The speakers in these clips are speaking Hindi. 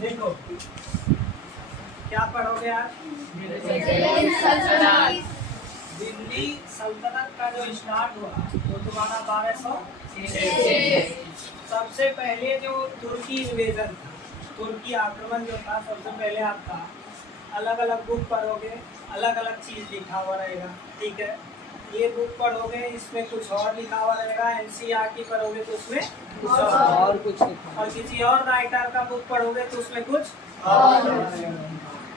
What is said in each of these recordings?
देखो क्या पढ़ोगे आप? दिल्ली सल्तनत का जो स्टार्ट हुआ वो तुम्हारा 1206। सबसे पहले जो तुर्की इन्वेजन था, तुर्की आक्रमण जो था, सबसे पहले आपका अलग अलग बुक पढ़ोगे, अलग अलग चीज़ लिखा हुआ रहेगा, ठीक है। ये बुक पढ़ोगे, इसमें कुछ और लिखा हुआ रहेगा। एनसीईआरटी पढ़ोगे तो उसमें कुछ और कुछ, और किसी और राइटर का बुक पढ़ोगे तो उसमें कुछ और।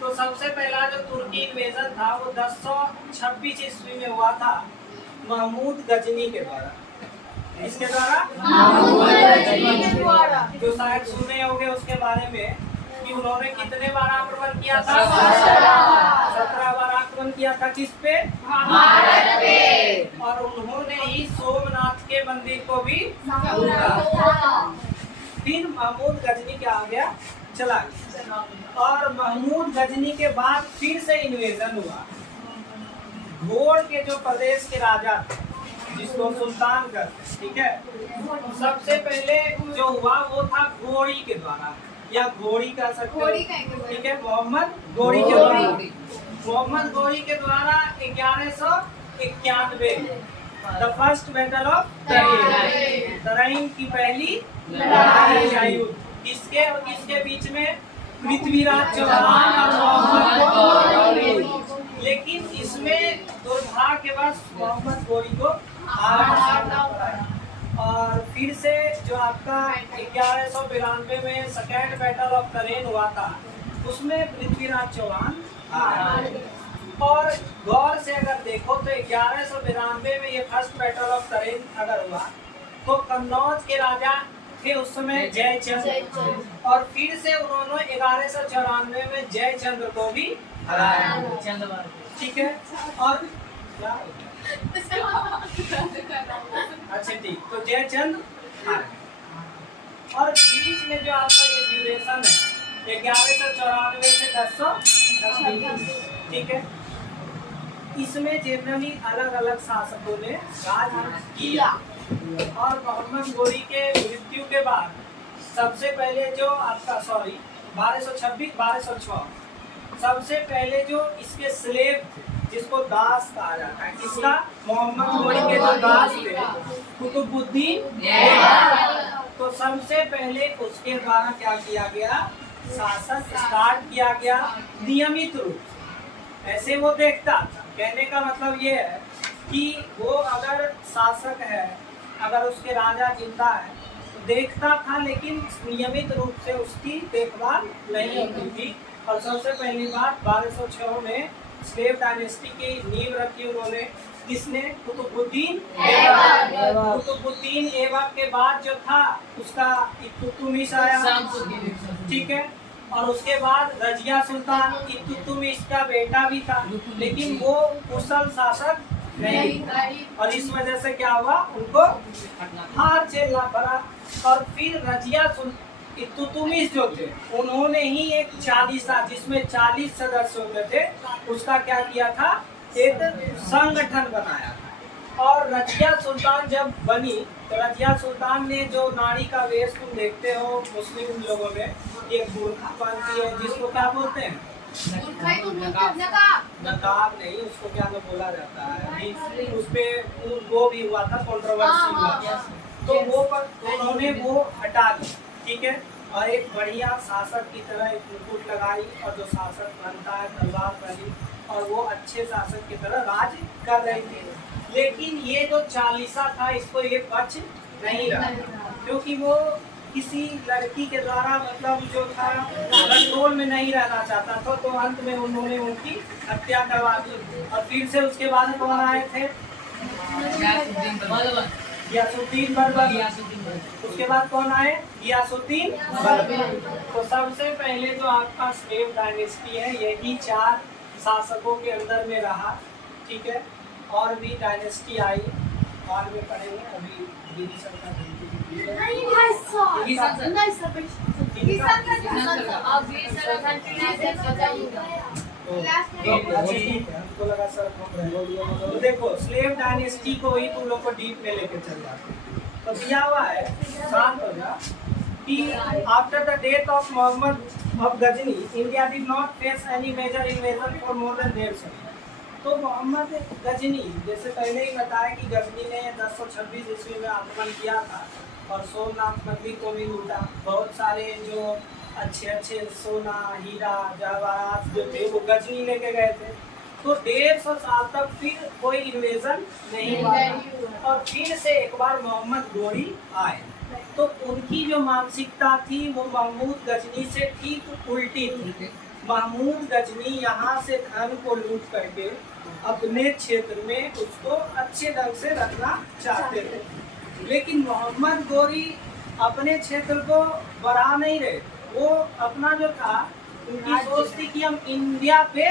तो सबसे पहला जो तुर्की इन्वेजन था वो 1026 ईस्वी में हुआ था, महमूद गजनी के द्वारा। इसके द्वारा? महमूद गजनी के द्वारा। जो शायद सुने होंगे उसके बारे में कि उन्होंने कितने बार आक्रमण किया था? 17 बार आक्रमण किया था। किस पे? भारत पे। और उन्होंने ही सोमनाथ के मंदिर को भी तोड़ा। फिर महमूद गजनी क्या आ गया? चला गया। और महमूद गजनी के बाद फिर से इन्वेजन हुआ। घोड़ के जो प्रदेश के राजा थे, जिसको सुल्तान करते, ठीक है, सबसे पहले जो हुआ वो था घोड़ी के द्वारा, या घोड़ी कह सकते हो, ठीक है, मोहम्मद घोड़ी के द्वारा। मोहम्मद घोड़ी के द्वारा 1191 the first battle of Tarain की पहली लड़ाई हुई। किसके और किसके बीच में? पृथ्वीराज चौहान और मोहम्मद घोरी। लेकिन इसमें दुर्भाग्यवश मोहम्मद घोरी को हारना पड़ा। और फिर से जो आपका 1192 में सेकेंड बैटल ऑफ तरेन हुआ था, उसमें पृथ्वीराज चौहान हारे। और गौर से अगर देखो तो 1192 में ये फर्स्ट बैटल ऑफ तरेन अगर हुआ तो कन्नौज के राजा थे उस समय जयचंद्र, और फिर से उन्होंने 1194 में जयचंद्र को भी हराया, ठीक है। और क्या अच्छा ठीक, तो जयचंद्र हारे। और बीच में जो आपका ये ड्यूरेशन है 1194 से 1026, ठीक है, इसमें जनरली अलग अलग शासकों ने राज किया। और मोहम्मद घोरी के मृत्यु के बाद सबसे पहले जो आपका 1206 सबसे पहले जो इसके स्लेव थे, जिसको दास कहा जाता है, किसका? मोहम्मद घोरी के जो दास थे कुतुबुद्दीन। तो सबसे पहले उसके द्वारा क्या किया गया? शासन स्टार्ट किया गया नियमित रूप से। ऐसे वो देखता था। कहने का मतलब ये है कि वो अगर शासक है, अगर उसके राजा जिंदा है तो देखता था, लेकिन नियमित रूप से उसकी देखभाल नहीं होती थी। और सबसे पहली बात 1206 में स्लेव डायनेस्टी की नींव रखी उन्होंने। किसने? कुतुबुद्दीन ऐबक। कुतुबुद्दीन ऐबक के बाद जो था उसका इल्तुतमिश आया, ठीक है। और उसके बाद रजिया सुल्तान, इल्तुतमिश का बेटा भी था, लेकिन वो कुशल शासक नहीं। और इस वजह से क्या हुआ? उनको हार झेलना पड़ा। और फिर रजिया इल्तुतमिश जो थे उन्होंने ही एक 40 जिसमें 40 सदस्य होते थे उसका क्या किया था? एक संगठन बनाया था। और रजिया सुल्तान जब बनी तो रजिया सुल्तान ने जो नारी का वेश तुम देखते हो मुस्लिम लोगों में, ये बुर्का पहनती है, जिसको क्या बोलते हैं? नकाब नहीं, उसको क्या ना बोला जाता है। अभी उस पे वो भी हुआ था, कंट्रोवर्सी हुआ था, तो वो उन्होंने वो हटा दी, ठीक है। और एक बढ़िया शासक की तरह एक मुकुट लगाई, और जो शासक बनता है तलवार वाली, और वो अच्छे शासक की तरह राज कर रही थी। लेकिन ये जो 40 था इसको ये पक्ष नहीं रहा, क्योंकि वो किसी लड़की के द्वारा मतलब जो था कंट्रोल में नहीं रहना चाहता था। तो अंत में उन्होंने उनकी हत्या करवा दी। और फिर से उसके बाद कौन आए थे? गियासुद्दीन बलबन। उसके बाद कौन आए? गियासुद्दीन बलबन। तो सबसे पहले जो आपका स्लेव डायनेस्टी है यही 4 शासकों के अंदर में रहा, ठीक है। और भी डायनेस्टी आई, बाद में पढ़ेंगे। अभी विदिशा का तो देखो स्लेव डायनेस्टी को ही तुम लोग को डीप में लेके चल जाते। तो दिया हुआ है, शांत हो जा। कि after the death of Muhammad of Ghazni, India did not face any major invasion for more than 150 साल। तो मोहम्मद गजनी, जैसे पहले ही बताया कि गजनी ने 1026 ईस्वी में आक्रमण किया था और सोमनाथ मंदिर को भी लूटा। बहुत सारे जो अच्छे अच्छे सोना हीरा जवाहरात जो थे वो गजनी लेके गए थे। तो 150 साल तक फिर कोई इन्वेजन नहीं हुआ और फिर से एक बार मोहम्मद गोरी आए। तो उनकी जो मानसिकता थी वो महमूद गजनी से ठीक उल्टी थी। महमूद गजनी यहाँ से धन को लूट करके अपने क्षेत्र में उसको अच्छे ढंग से रखना चाहते थे, लेकिन मोहम्मद गोरी अपने क्षेत्र को बढ़ा नहीं रहे। वो अपना जो था, उनकी सोच थी कि हम इंडिया पे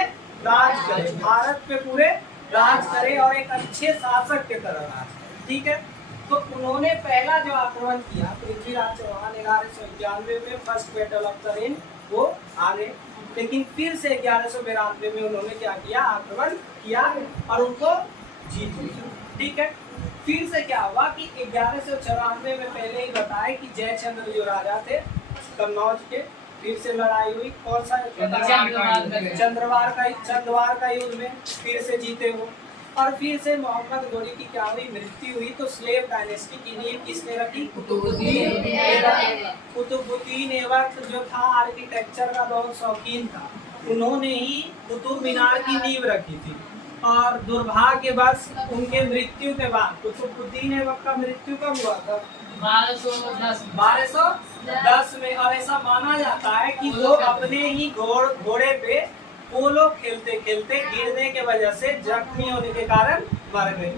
राज करें, भारत पे पूरे राज करें और एक अच्छे शासक के तरह राज करें। ठीक है, तो उन्होंने पहला जो आक्रमण किया पृथ्वीराज चौहान 1191 में फर्स्ट बैटल ऑफ तरेन वो हारे, लेकिन फिर से 1192 में उन्होंने क्या किया, आक्रमण किया और उनको जीत लिया। ठीक है, फिर से क्या हुआ कि 1194 में पहले ही बताया कि जयचंद्र जो राजा थे कन्नौज के, फिर से लड़ाई हुई। कौन सा चंद्रवार का युद्ध में फिर से जीते वो। और फिर से मोहम्मद गोरी की क्या हुई, मृत्यु हुई। तो स्लेव डायनेस्टी की नींव किसने रखी, कुतुबुद्दीन ऐबक जो था आर्किटेक्चर का बहुत शौकीन था, उन्होंने ही कुतुब मीनार की नींव रखी थी। और दुर्भाग्यवश उनके मृत्यु के बाद, कुतुबुद्दीन ऐबक का मृत्यु कब हुआ था, 1210 में। और ऐसा माना जाता है कि वो अपने ही घोड़े पे पोलो खेलते खेलते गिरने के वजह से जख्मी होने के कारण मर गए।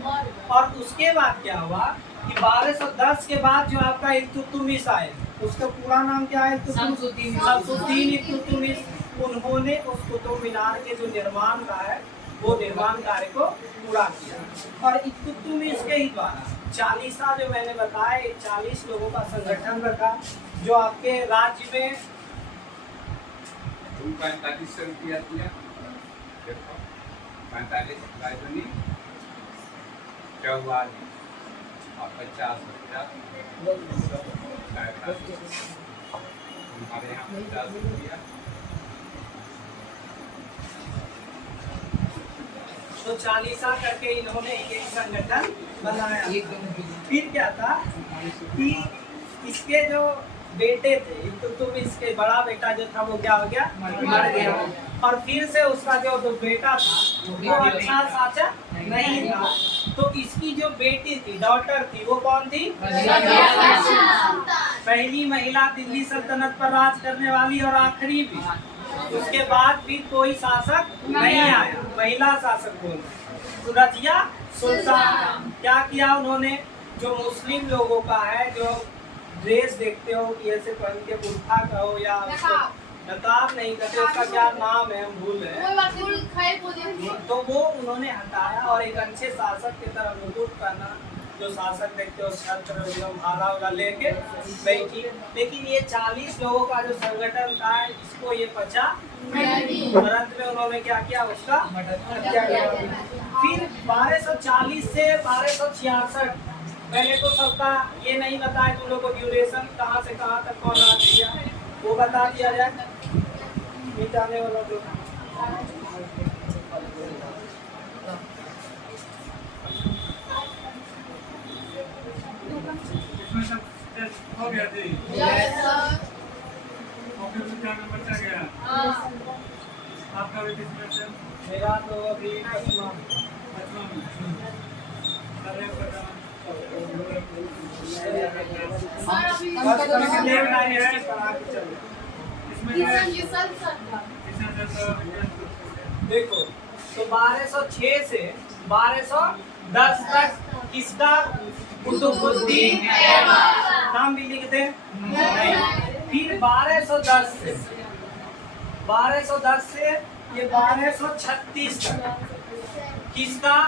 और उसके बाद क्या हुआ कि 1210 के बाद जो आपका इल्तुतमिश आए, उसका पूरा नाम क्या है, शमसुद्दीन इल्तुतमिश। उन्होंने उस कुतुब मीनार के जो निर्माण का है वो निर्माण कार्य को पूरा किया। और इल्तुतमिश के ही द्वारा चालीसा जो मैंने बताया 40 लोगों का संगठन रखा जो आपके राज्य में 45 रुपया दिया, 45 राजधानी 44 और 50 हमारे यहाँ 50 रुपया। तो चालीसा करके इन्होंने एक संगठन बनाया। फिर क्या था कि इसके जो बेटे थे, इल्तुतमिश के बड़ा बेटा जो था वो क्या हो गया, मर गया। और फिर से उसका जो बेटा था वो अच्छा शासक नहीं था। तो इसकी जो बेटी थी, डॉटर थी, वो कौन थी, पहली महिला दिल्ली सल्तनत पर राज करने वाली और आखिरी भी। उसके बाद फिर कोई शासक नहीं आया, महिला शासक बोल रजिया सुल्तान। क्या किया उन्होंने, जो मुस्लिम लोगों का है जो ड्रेस देखते हो कि ऐसे पहन के बुर्खा कहो या नकाब नहीं करते, उसका क्या नाम है हम भूल रहे, तो वो उन्होंने हटाया और एक अच्छे शासक की तरह मुकुट पहना। जो शासक देखते हो छत्र एकदम भाला वाला लेके बैठी। लेकिन ये 40 लोगों का जो संगठन था इसको ये पचा तुरंत में उन्होंने क्या किया, उसका हत्या कर। फिर 1240 से 1266, पहले तो सबका ये नहीं बताया तुम लोग को ड्यूरेशन कहाँ से कहाँ तक कौन आ गया, वो बता दिया जाए मिटाने वाला जो। हो गया जी, बच्चा गया आपका भी किसमें से? मेरा तो अभी 8वां में। देखो तो 1206 से 1210 तक किसका, कुतुबुद्दीन नाम भी लिखते हैं नहीं। फिर 1210 से ये 1236 तक किसका,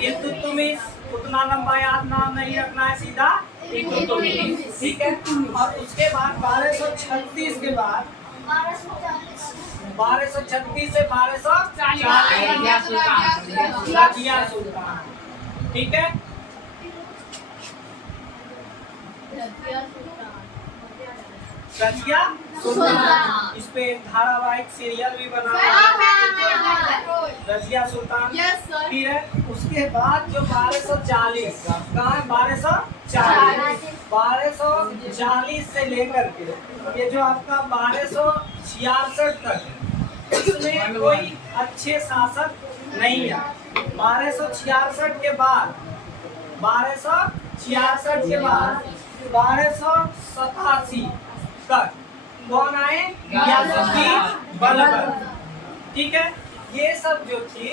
इल्तुतमिश। उतना लंबा याद नाम नहीं रखना है, सीधा इल्तुतमिश। ठीक है, और उसके बाद 1236 के बाद 1236 से 1240 रजिया सुल्तान। ठीक है, रजिया सुल्तान। इस पे एक धारावाहिक सीरियल भी बना है, रजिया सुल्तान। फिर उसके बाद जो 1240 कहाँ है, 1240 से लेकर के ये जो आपका 1266 तक है, इसमें कोई अच्छे शासक नहीं है। 1266 के बाद 1287 तक कौन आए, गियासुद्दीन बलबन। ठीक है, ये सब जो थी,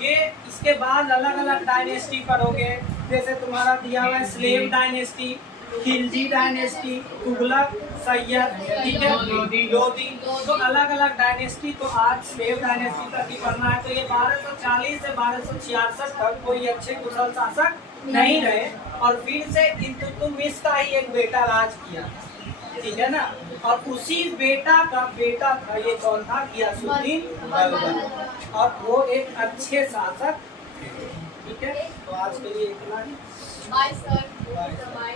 ये इसके बाद अलग अलग डायनेस्टी पढ़ोगे, जैसे तुम्हारा दिया हुआ है slave dynasty, Khilji dynasty, Tughlaq, Syed, ठीक है, लोधी। तो अलग अलग डायनेस्टी, तो आज स्लेव डायनेस्टी तक ही पढ़ना है। तो ये 1240 से 1266 तक कोई अच्छे कुशल शासक नहीं रहे, और फिर से इल्तुतमिश का ही एक बेटा राज किया, ठीक है ना। और उसी बेटा का बेटा था, ये कौन था, गियासुद्दीन बलबन, और वो एक अच्छे शासक थे। ठीक है, तो आज के लिए इतना ही। Bye, sir. Bye.